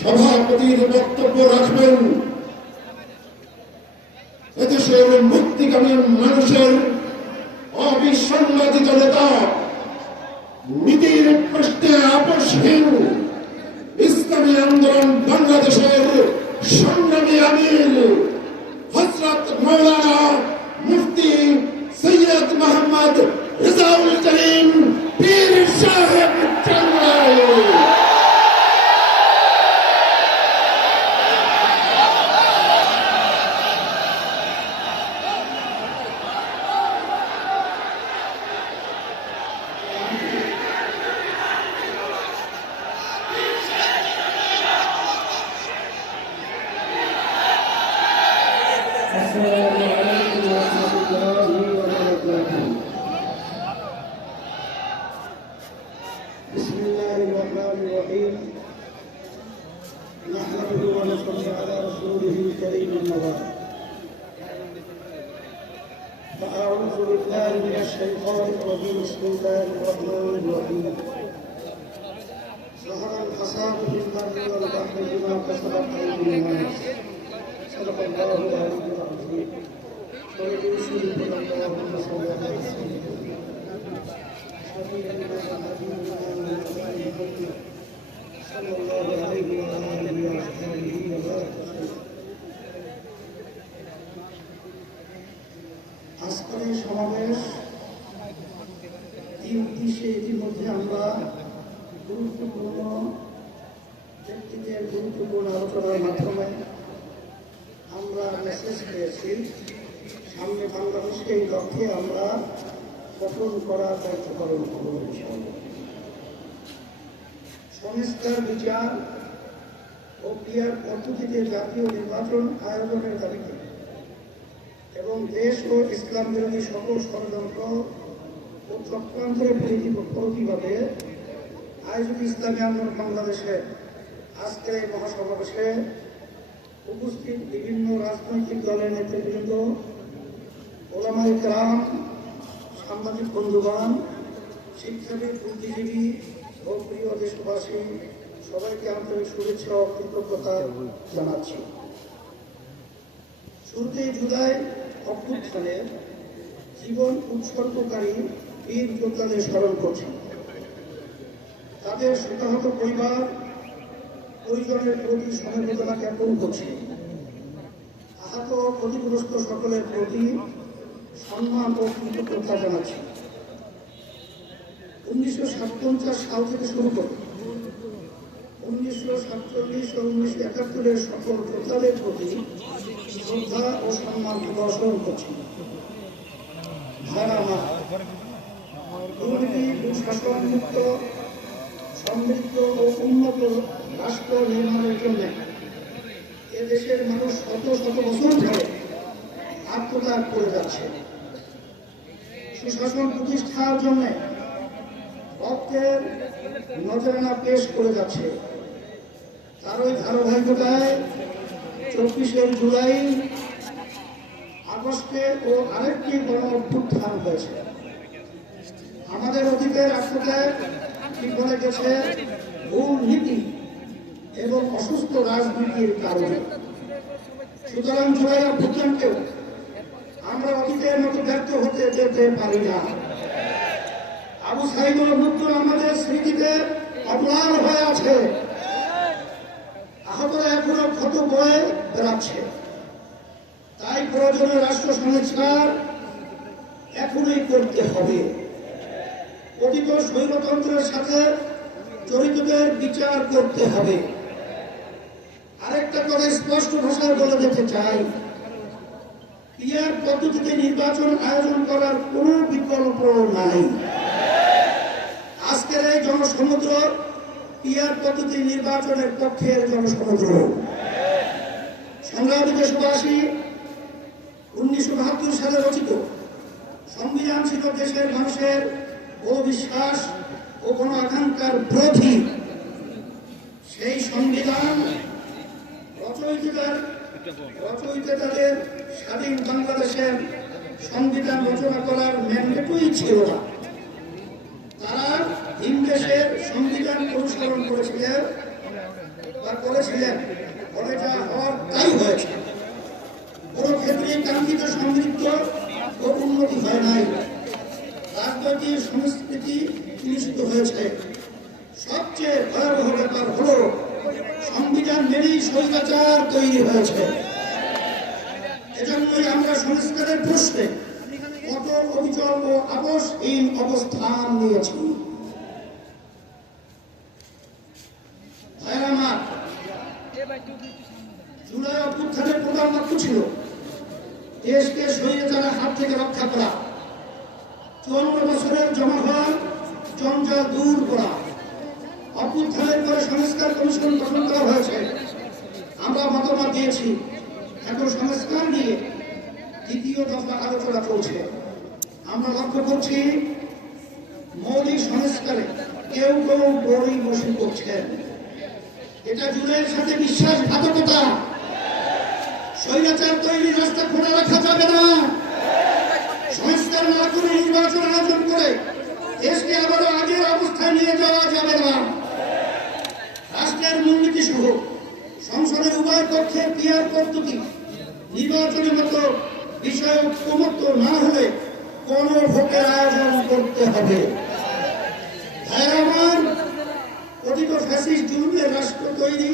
সভাপতির বক্তব্য রাখবেন এদেশের মুক্তিকামী মানুষের অবিসংবাদিত নেতা, নীতির প্রশ্নে আপোষহীন ইসলামী আন্দোলন বাংলাদেশের সংগ্রামী আমির হযরত মাওলানা মুফতি সৈয়দ মোহাম্মদ রেজাউল করিম পীর সাহেব টাঙ্গাইল। بسم الله الرحمن الرحيم نحمده ونصلي على رسوله الكريم المبارك فأعوذ بالله من الشيطان الرجيم بسم الله الرحمن الرحيم ظهر الفساد في البر والبحر بما كسبت أيدي الناس صدق الله العلي العظيم ولرسوله اللهم صل على سيدنا صلى الله عليه وعلى آله وصحبه وبارك وسلم। আজকের এই সমাবেশ এই উদ্দেশ্যে ইতিমধ্যে আমরা গুরুত্বপূর্ণ ব্যক্তিদের গুরুত্বপূর্ণ আলোচনার মাধ্যমে আমরা মেসেজ পেয়েছি সামনে বাংলাদেশকে এই লক্ষ্যে আমরা গঠন করার দায়িত্ব পালন করব ইনশাআল্লাহ। সংস্কার, বিচার ও ক্রিয়ার পদ্ধতিতে জাতীয় নির্বাচন আয়োজনের দাবিতে এবং দেশ ও ইসলাম বিরোধী সকল ষড়যন্ত্র ও চক্রান্তের প্রতিবাদে আয়োজিত ইসলামী আন্দোলন বাংলাদেশে আজকের এই মহাসমাবেশে উপস্থিত বিভিন্ন রাজনৈতিক দলের নেতৃবৃন্দ, ওলামায়ে কেরাম, সাংবাদিক বন্ধুগণ, শিক্ষাবিদ, বুদ্ধিজীবী ও প্রিয় দেশবাসী, সবাইকে আন্তরিক শুভেচ্ছা ও কৃতজ্ঞতা জানাচ্ছি। শুরুতে জুলাই অভ্যুত্থানে জীবন উৎসর্গকারী বীর যোদ্ধাদের স্মরণ করছি। তাদের শোকাহত পরিবার পরিজনের প্রতি সমবেদনা জ্ঞাপন করছি। আহত ও ক্ষতিগ্রস্ত সকলের প্রতি সম্মান ও কৃতজ্ঞতা জানাচ্ছি। 1957 সাল থেকে শুরু করে 1947 ও 1971 সকল যোদ্ধাদের প্রতি শ্রদ্ধা ও সম্মান প্রদর্শন করছি। দুর্নীতি দুঃশাসন মুক্ত সমৃদ্ধ ও উন্নত রাষ্ট্র নির্মাণের জন্য এদেশের মানুষ শত শত বছর ধরে আত্মত্যাগ করে যাচ্ছে। সুশাসন প্রতিষ্ঠার জন্য রক্তের নজরানা পেশ করে যাচ্ছে। তারই ধারাবাহিকতায় 24শে জুলাই আগস্টে ও আরেকটি গণ অভ্যুত্থান হয়েছে। আমাদের অতীতের আত্মত্যাগ বিফলে গেছে ভুল নীতি এবং অসুস্থ রাজনীতির কারণে। সুতরাং জুলাই অভ্যুত্থানকেও আমরা অতীতের মতো ব্যর্থ হতে যেতে পারি না। আবু সাইদুল মুক্ত আমাদের স্মৃতিতে অম্লান হয়ে আছে। আহতরা এখনো ক্ষত বয়ে বেড়াচ্ছে। তাই প্রয়োজনীয় রাষ্ট্র সংস্কার এখনই করতে হবে। অতীত স্বৈরতন্ত্রের সাথে জড়িতদের বিচার করতে হবে। আরেকটা কথা স্পষ্ট ভাষায় বলে দিতে চাই, ক্রিয়ার পদ্ধতিতে নির্বাচন আয়োজন করার কোনো বিকল্প নাই। আজকের এই জনসমুদ্র ক্রিয়ার পদ্ধতি নির্বাচনের পক্ষের জনসমুদ্র। সংগ্রামী দেশবাসী, 1972 সালে রচিত সংবিধান ছিল দেশের মানুষের ও বিশ্বাস ও কোন আকাঙ্ক্ষার বিরোধী। সেই সংবিধান রচয়িতাদের স্বাধীন বাংলাদেশের সংবিধান রচনা করার ম্যান্ডেটই ছিল না। তারা ভিন দেশের সংবিধান অনুসরণ করেছিলেন তা করেছিলেন, ফলে যা হওয়ার তাই হয়েছে। কোনো ক্ষেত্রে কাঙ্ক্ষিত সমৃদ্ধ ও উন্নতি হয় নাই, রাজনৈতিক সংস্কৃতি নিশ্চিত হয়েছে। সবচেয়ে ভয়াবহ ব্যাপার হলো সংবিধান মেনেই স্বৈরাচার তৈরি হয়েছে। এজন্যই আমরা সংস্কারের প্রশ্নে কঠোর, অবিচল ও আপোষহীন অবস্থান নিয়েছি। জুলাই অভ্যুত্থানের প্রধান লক্ষ্য ছিল দেশকে স্বৈরাচারের হাত থেকে রক্ষা করা, 54 বছরের জমা হওয়া জঞ্জাল দূর করা। অভ্যুত্থানের পরে সংস্কার কমিশন গঠন করা হয়েছে, আমরা মতামত দিয়েছি। এখন সংস্কার নিয়ে দ্বিতীয় দফা আলোচনা চলছে। আমরা লক্ষ্য করছি মৌলিক সংস্কারে কেউ কেউ বড়ই বসে করছেন। এটা জুলাইয়ের সাথে বিশ্বাসঘাতকতা। স্বৈরাচার তৈরির রাস্তা খোলা রাখা যাবে না। সংস্কার না করে নির্বাচন আয়োজন করে দেশকে আবারও আগের অবস্থায় নিয়ে যাওয়া যাবে না। রাষ্ট্রের মূলনীতি সহ সংসদের উভয় পক্ষে পিয়ার পদ্ধতি নির্বাচনের মতো বিষয় ঐক্যমত্য না হলে কোন ভোটের আয়োজন করতে হবে। আমার কথিত ফ্যাসিস্ট জুলুমের রাষ্ট্র তৈরি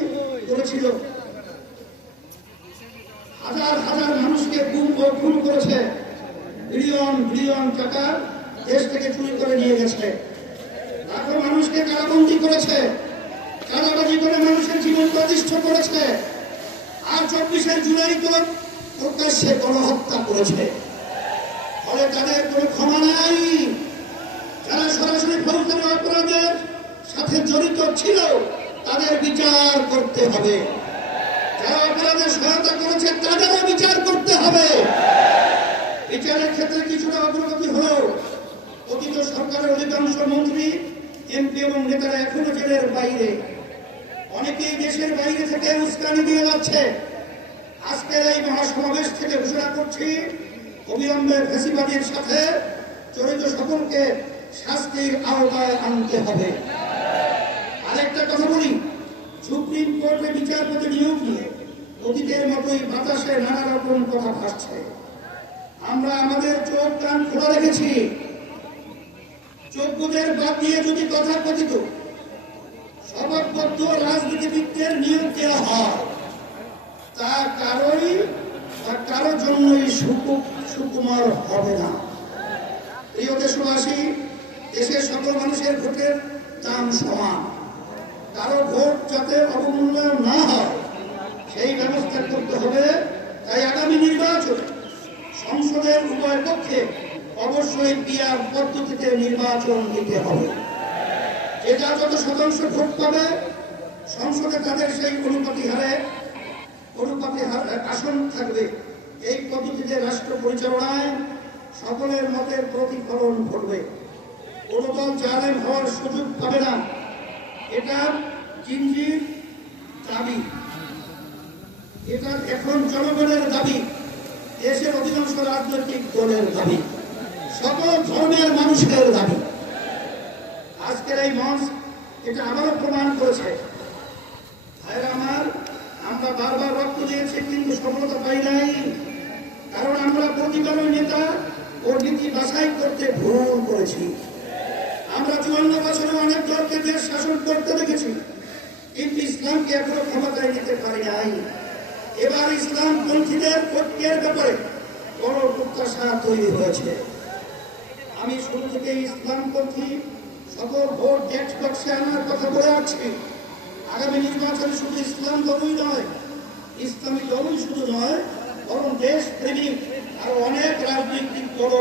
করেছিল, হাজার হাজার মানুষকে গুম ও খুন করেছে, বিলিয়ন বিলিয়ন টাকা দেশ থেকে চুরি করে নিয়ে গেছে, লাখো মানুষকে কারাবন্দী করেছে, চাঁদাবাজি করে মানুষের জীবন প্রতিষ্ঠ করেছে, আর 24 জুলাই তো প্রকাশ্যে গণহত্যা করেছে। ফলে তাদের কোনো ক্ষমা নাই। যারা সরাসরি ফৌজদারি অপরাধের সাথে জড়িত ছিল তাদের বিচার করতে হবে। যারা অপরাধের সহায়তা করেছে তাদেরও বিচার করতে হবে। বিচারের ক্ষেত্রে কিছুটা অগ্রগতি হলেও অতীত সরকারের অধিকাংশ মন্ত্রী, এমপি এবং নেতারা এখনো জেলের বাইরে। অনেকেই দেশের বাইরে থেকে উস্কানি দিয়ে যাচ্ছে। আজকের এই মহাসমাবেশ থেকে ঘোষণা করছি, অবিলম্বে ফ্যাসিবাদীর সাথে জড়িত সকলকে শাস্তির আওতায় আনতে হবে। আরেকটা কথা বলি, সুপ্রিম কোর্টে বিচারপতি নিয়োগ নিয়ে অতীতের মতোই বাতাসে নানা রকম কথা ভাসছে। আমরা আমাদের চোখ কান খোলা রেখেছি। যোগ্যদের বাদ দিয়ে যদি তথাকথিত স্বভাববদ্ধ রাজনীতিবিদদের নিয়োগ দেওয়া হয় তা কারোর জন্যই সুকুমার হবে না। প্রিয় দেশবাসী, দেশের সকল মানুষের ভোটের দাম সমান। কারো ভোট যাতে অবমূল্যায়ন না হয় সেই ব্যবস্থা করতে হবে। তাই আগামী নির্বাচন সংসদের উভয় পক্ষে অবশ্যই পিয়ার পদ্ধতিতে নির্বাচন দিতে হবে। যেটা যত শতাংশ ভোট পাবে সংসদে তাদের সেই অনুপাতি হারে আসন থাকবে। এই পদ্ধতিতে রাষ্ট্র পরিচালনায় সকলের মতের প্রতিফলন ঘটবে। কোন দল জালেম হওয়ার সুযোগ পাবে না। এটা জিনজির দাবি, এটা এখন জনগণের দাবি, দেশের অধিকাংশ রাজনৈতিক দলের দাবি, সকল ধর্মের মানুষের দাবি। আজকের এই মঞ্চ এটা আবারও প্রমাণ করেছে। ভাইরা আমার, আমরা বারবার রক্ত দিয়েছি কিন্তু সফলতা পাই নাই। কারণ আমরা প্রতিবারই নেতা ও নীতি বাছাই করতে ভুল করেছি। আমরা 54 বছরে অনেক দলকে দেশ শাসন করতে দেখেছি, কিন্তু ইসলামকে এখনো ক্ষমতায় নিতে পারি নাই। এবার ইসলাম পন্থীদের ঐক্যের ব্যাপারে বড় প্রত্যাশা তৈরি হয়েছে। আমি শুরু থেকে ইসলামপন্থী সকল ভোট ডেস্ক বক্সে আনার কথা বলে আসছি। আগামী নির্বাচনে শুধু ইসলাম দলই নয়, ইসলামী দলই শুধু নয়, বরং দেশ প্রেমিক আরো অনেক রাজনৈতিক দল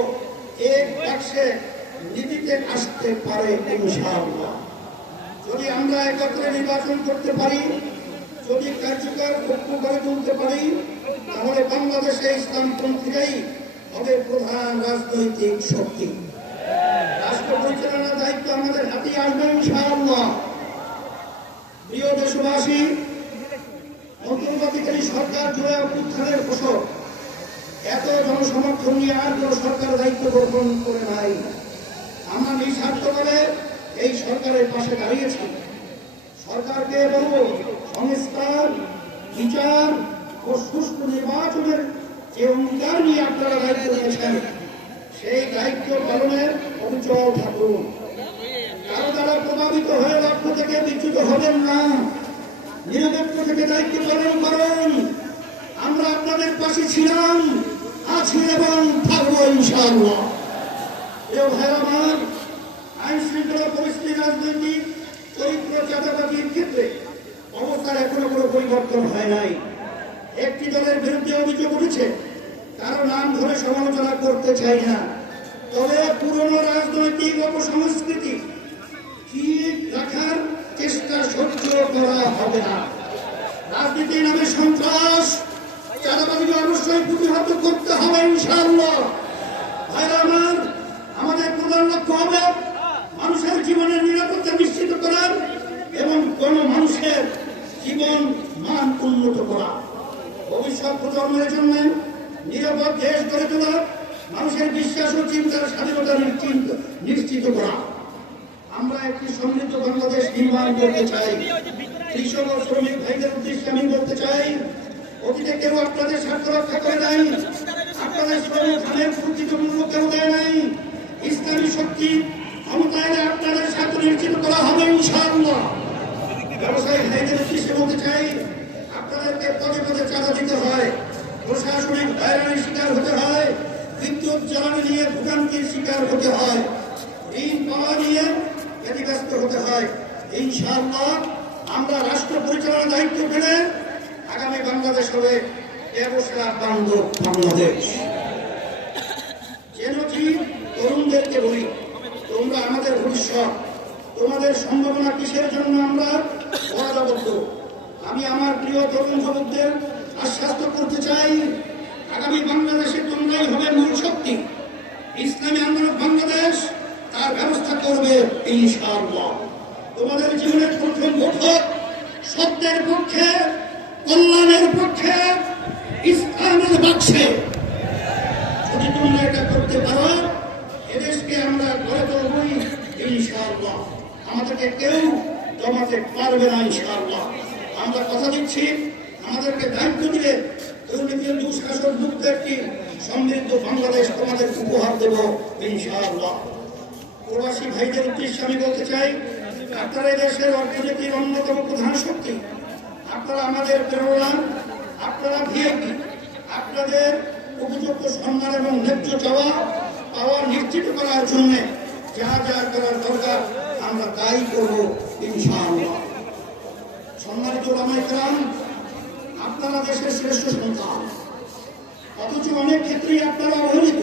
এক বাক্সে নীতিতে আসতে পারে ইনশাআল্লাহ। যদি আমরা একত্রে নির্বাচন করতে পারি, যদি কার্যকর ঐক্য করে তুলতে পারি, তাহলে বাংলাদেশে ইসলামপন্থীরাই হবে প্রধান রাজনৈতিক শক্তি। রাষ্ট্র পরিচালনার দায়িত্ব আমাদের হাতে আসবে ইনশাআল্লাহ। প্রিয় দেশবাসী, অন্তর্বর্তীকালীন সরকার জুলাই অভ্যুত্থানের ফসল এত জনসমর্থন নিয়ে আর কোন সরকার দায়িত্ব গ্রহণ করে নাই। আমরা নিঃস্বার্থভাবে এই সরকারের পাশে দাঁড়িয়েছি। সরকারকে বলবো, সংস্কার, বিচার ও সুষ্ঠু নির্বাচনের যে অঙ্গীকার নিয়ে আপনারা দায়িত্ব নিয়েছেন, সেই দায়িত্ব পালনের অবিচল থাকুন। কারো দ্বারা প্রভাবিত হয়ে লক্ষ্য থেকে বিচ্যুত হবেন না। নিরপেক্ষ থেকে দায়িত্ব পালন করুন। আমরা আপনাদের পাশে ছিলাম, আছি এবং থাকবো ইনশাআল্লাহ। প্রিয় ভাইরা আমার, আইন শৃঙ্খলা পরিস্থিতি, রাজনৈতিক চরিত্র, চাঁদাবাজির ক্ষেত্রে অবস্থার এখনো কোনো পরিবর্তন হয় নাই। একটি দলের বিরুদ্ধে অভিযোগ উঠেছে, কারো নাম ধরে সমালোচনা করতে চাই না, তবে পুরনো রাজনৈতিক অপসংস্কৃতি ঠিক রাখার চেষ্টা সহ্য করা হবে না। রাজনীতির নামে সন্ত্রাস, চাঁদাবাজি অবশ্যই প্রতিহত করতে হবে ইনশাআল্লাহ। ভাইরা আমার, আমাদের প্রধান লক্ষ্য হবে মানুষের জীবনের নিরাপত্তা নিশ্চিত করা এবং মানুষের জীবন মান উন্নত করা, ভবিষ্যৎ প্রজন্মের জন্য নিরাপদ দেশ গড়ে তোলা, মানুষের বিশ্বাস ও চিন্তার স্বাধীনতা নিশ্চিত করা। আমরা একটি সমৃদ্ধ বাংলাদেশ নির্মাণ করতে চাই। কৃষক ও শ্রমিক ভাইদের উদ্দেশ্যে আমি বলতে চাই, অতীতে কেউ আপনাদের স্বার্থ রক্ষা করে নাই, আপনাদের শ্রমের প্রকৃত মূল্য কেউ দেয় নাই। ইসলামী শক্তি ক্ষমতায় আপনাদের স্বার্থ নিশ্চিত করা হবে ইনশাআল্লাহ। ব্যবসায়ী ভাইদের উদ্দেশ্যে বলতে চাই, আপনাদেরকে পদে পদে চাঁদা দিতে হয়, প্রশাসনিক হয়রানির শিকার হতে হয়, বিদ্যুৎ জ্বালানি নিয়ে ভোগান্তির শিকার হতে হয়, ঋণ পাওয়া নিয়ে ব্যতিব্যস্ত হতে হয়। ইনশাআল্লাহ আমরা রাষ্ট্র পরিচালনার দায়িত্ব পেলে আগামী বাংলাদেশ হবে ব্যবসা বান্ধব বাংলাদেশ। যেন তরুণদেরকে বলি, তোমরা আমাদের ভবিষ্যৎ, তোমাদের সম্ভাবনা কিসের জন্য আমরা ওয়াদাবদ্ধ। আমি আমার প্রিয় তরুণ যুবকদের আশ্বস্ত করতে চাই, আগামী বাংলাদেশে তোমরাই হবে মূল শক্তি। ইসলামী আন্দোলন বাংলাদেশ তার ব্যবস্থা করবে ইনশাআল্লাহ। তোমাদের জীবনের প্রথম বৈঠক সত্যের পক্ষে, কল্যাণের পক্ষে, ইসলামের পক্ষে। যদি তোমরা এটা করতে পারো, এদেশকে আমরা গড়ে তুলবই ইনশাআল্লাহ। আমাদেরকে কেউ জমাতে পারবে না ইনশাআল্লাহ। আমরা কথা দিচ্ছি, আমাদেরকে দায়িত্ব দিলে দুর্নীতির দুঃশাসন মুক্ত একটি সমৃদ্ধ বাংলাদেশ তোমাদের উপহার দেব ইনশাআল্লাহ। প্রবাসী ভাইদের উদ্দেশ্যে আমি বলতে চাই, আপনারা দেশের অর্থনীতির অন্যতম প্রধান শক্তি, আপনারা আমাদের প্রেরণা, আপনারা ভিআইপি। আপনাদের উপযুক্ত সম্মান এবং ন্যায্য চাওয়া পাওয়া নিশ্চিত করার জন্য যা যা করার দরকার আমরা তাই করব ইনশাআল্লাহ। সম্মানিত ওলামায়ে কেরাম, আপনারা দেশের শ্রেষ্ঠ সন্তান, অথচ অনেক ক্ষেত্রেই আপনারা অবহেলিত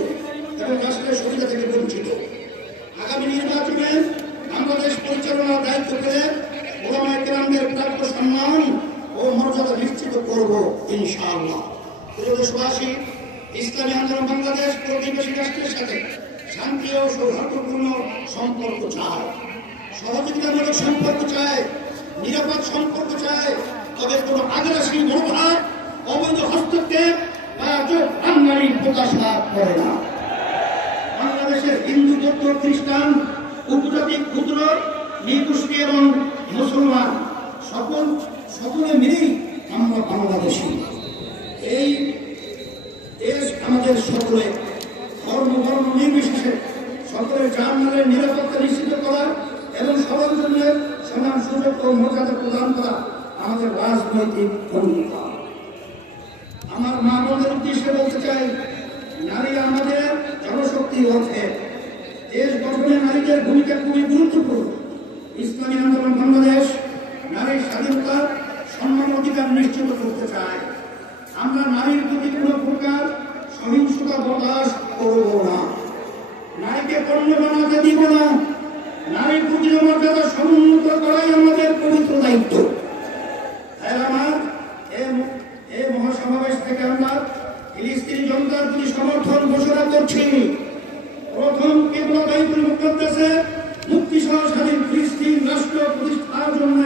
এবং রাষ্ট্রের সুবিধা থেকে বঞ্চিত। আগামী নির্বাচনে বাংলাদেশ পরিচালনার দায়িত্ব পেলে ওলামায়ে কেরামদের প্রাপ্য সম্মান ও মর্যাদা নিশ্চিত করব ইনশাআল্লাহ। প্রিয় দেশবাসী, ইসলামী আন্দোলন বাংলাদেশ প্রতিবেশী রাষ্ট্রের সাথে শান্তি ও সৌহার্দ্যপূর্ণ সম্পর্ক চায়, সহযোগিতামূলক সম্পর্ক চায়, নিরাপদ সম্পর্ক চায়। তবে কোন আগ্রাসী মনোভাব, অবৈধ হস্তক্ষেপ বা আমদানি প্রকাশা করে না। বাংলাদেশের হিন্দু, বৌদ্ধ, খ্রিস্টান, উপজাতি, ক্ষুদ্র, নৃগোষ্ঠী এবং মুসলমান সকলে মিলেই আমরা বাংলাদেশী। এই দেশ আমাদের সকলে, ধর্ম বর্ণ নির্বিশেষে সকলের জানমালের নিরাপত্তা নিশ্চিত করা এবং সবার জন্য সমান সুযোগ ও মর্যাদা প্রদান করা আমাদের রাজনৈতিক অঙ্গীকার। আমার মা বোনদের উদ্দেশ্যে বলতে চাই, নারী আমাদের জনশক্তির অর্থে। দেশ গঠনে নারীদের ভূমিকা খুবই গুরুত্বপূর্ণ। ইসলামী আন্দোলন বাংলাদেশ নারীর স্বাধীনতা, সম্মান, অধিকার নিশ্চিত করতে চায়। আমরা নারীর প্রতি কোনো প্রকার সহিংসতা বরদাস্ত করব না, নারীকে পণ্য বানাতে দিব না। নারীর প্রতি মর্যাদা সমুন্নত করাই আমাদের পবিত্র দায়িত্ব। আমার এই মহাসমাবেশ থেকে আমরা ফিলিস্তিনি জনতার প্রতি সমর্থন ঘোষণা করছি। প্রথম কিবলা বাইতুল মুকাদ্দাসে মুক্তি সহ স্বাধীন ফিলিস্তিন রাষ্ট্র প্রতিষ্ঠার জন্য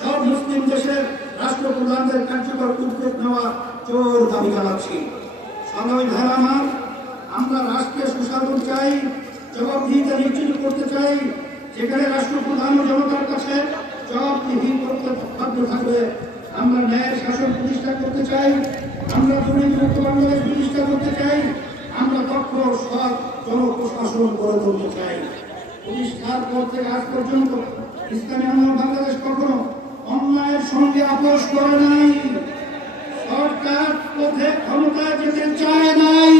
সব মুসলিম দেশের রাষ্ট্রপ্রধানদের কার্যকর উদ্যোগ নেওয়া জোর দাবি জানাচ্ছি। সংগ্রামী ভাইরা আমার, আমরা রাষ্ট্রের সুশাসন চাই, জবাবদিহিতা নিশ্চিত করতে চাই। যেখানে রাষ্ট্রপ্রধান ও জনতার কাছে জবাবদিহি করতে বাধ্য থাকবে, আমরা ন্যায় শাসন প্রতিষ্ঠা করতে চাই, আমরা দুর্নীতিমুক্ত বাংলাদেশ প্রতিষ্ঠা করতে চাই, আমরা দক্ষ সৎ জনপ্রশাসন গড়ে তুলতে চাই। প্রতিষ্ঠার পর থেকে আজ পর্যন্ত ইসলামী আন্দোলন বাংলাদেশ কখনো অন্যায়ের সঙ্গে আপোষ করে নাই, সরকার পথে ক্ষমতায় যেতে চায় নাই,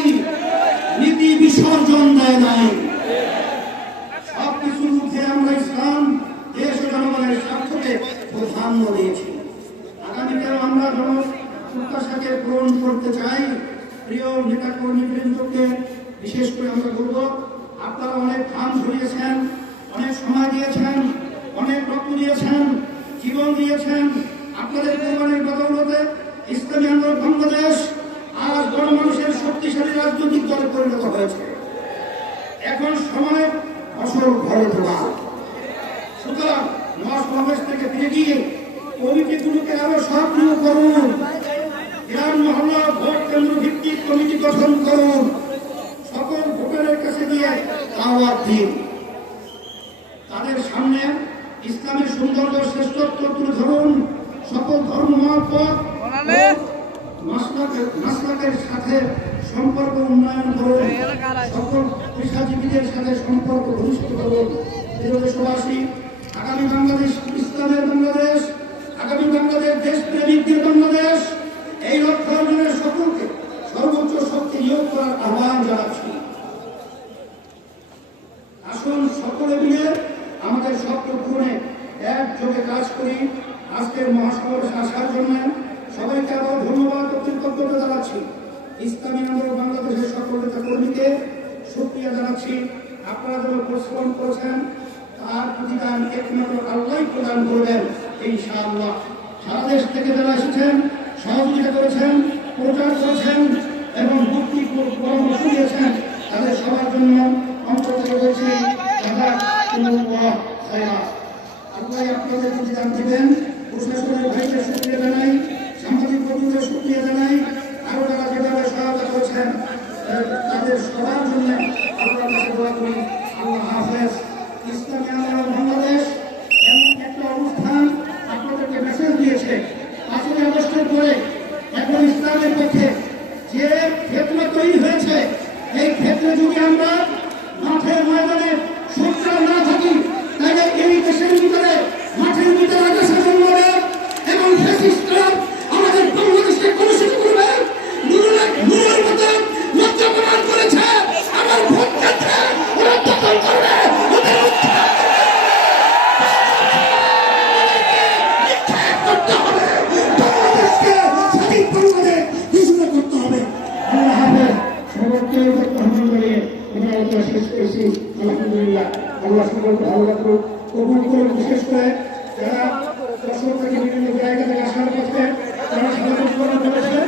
নীতি বিসর্জন দেয় নাই। সবকিছুর মধ্যে আমরা ইসলাম, দেশ ও জনগণের স্বার্থকে প্রাধান্য দিয়েছি। আগামীকাল আমরা প্রত্যাশাকে পূরণ করতে চাই। প্রিয় নেতা কর্মী বৃন্দকে বিশেষ করে আমরা বলব, আপনারা অনেক ঘাম ঝরিয়েছেন, অনেক সময় দিয়েছেন, অনেক রক্ত দিয়েছেন, জীবন দিয়েছেন। আপনাদের কোরবানির বদৌলতে ইসলামী আন্দোলন বাংলাদেশ আজ গণমানুষের শক্তিশালী রাজনৈতিক দলে পরিণত হয়েছে। এখন সময় ফসল ঘরে তোলা। সুতরাং মহাসমাবেশ থেকে ফিরে গিয়ে কমিটিগুলোকে আরো সক্রিয় করুন, গ্রাম মহল্লা ভোট কেন্দ্র ভিত্তিক কমিটি গঠন করুন, সকল ভোটারের কাছে গিয়ে দাওয়াত দিন, তাদের সামনে ইসলামের সৌন্দর্য শ্রেষ্ঠত্ব তুলে ধরুন, সকল ধর্ম মহব্বত মাসলাকের সাথে সম্পর্ক উন্নয়ন করুন, সকল পেশাজীবীদের সাথে সম্পর্ক ঘনিষ্ঠ করুন। প্রিয় দেশবাসী, আগামী বাংলাদেশ ইসলামের বাংলাদেশ, আগামী বাংলাদেশ দেশপ্রেমিকদের বাংলাদেশ, এই লক্ষ্য অর্জনের সকলকে সর্বোচ্চ শক্তি নিয়োগ করার আহ্বান জানাচ্ছি। আসুন সকলে মিলে আমাদের স্বপ্ন পূরণে একযোগে কাজ করি। আজকের মহাসমাবেশে আসার জন্য সবাইকে আবার ধন্যবাদ ও কৃতজ্ঞতা জানাচ্ছি। ইসলামী আন্দোলন বাংলাদেশের সকল নেতা কর্মীকে শুকরিয়া জানাচ্ছি। আপনারা যারা পরিশ্রম করেছেন তার প্রতিদান একমাত্র আল্লাহই প্রদান করবেন ইনশাআল্লাহ। সারা দেশ থেকে যারা এসেছেন, সহযোগিতা করেছেন, প্রচার করেছেন এবং যুক্তি পরামর্শ দিয়েছেন, তাদের সবার জন্য অন্তর থেকে বলছি আল্লাহ আপনাদের প্রতিদান দিবেন। প্রশাসনের ভাইদের শুকরিয়া জানাই, সামাজিক কর্মীদের শুকরিয়া জানাই, আরো যারা যেভাবে সহায়তা করেছেন তাদের সবার জন্য আপনার কাছে দোয়া করি। আল্লাহ হাফেজ। ইসলামী আন্দোলন বাংলাদেশ এমন একটা অবস্থান আপনাদেরকে মেসেজ দিয়েছে, 5ই আগস্টের পরে এখন ইসলামের পক্ষে যে ক্ষেত্র তৈরি হয়েছে, এই ক্ষেত্রে যদি আমরা মাঠে ময়দানে সোচ্চার না থাকি, তাহলে এই দেশের ভিতরে মাঠের ভিতরে আকাশে জন্মাবে এবং ফ্যাসিস্টরা আমাদের বাংলাদেশকে কলুষিত করবে। নুরের মতো লজ্জা প্রমাণ করেছে, আমার ভোট কেন্দ্রে ওরা দখল করবে। করতে হবে, বাংলাদেশকে স্বাধীন বাংলাদেশ ঘোষণা করতে হবে। আল্লাহ হাফেজ। সবাইকে গ্রহণ করে আমরা শেষ করেছি। আলহামদুলিল্লাহ, আল্লাহ সকলকে ভালো রাখুন, কবুল করুন। বিশেষ করে যারা দর্শক থেকে বিভিন্ন জায়গা থেকে আসার পথে তারা সাহায্য করেছে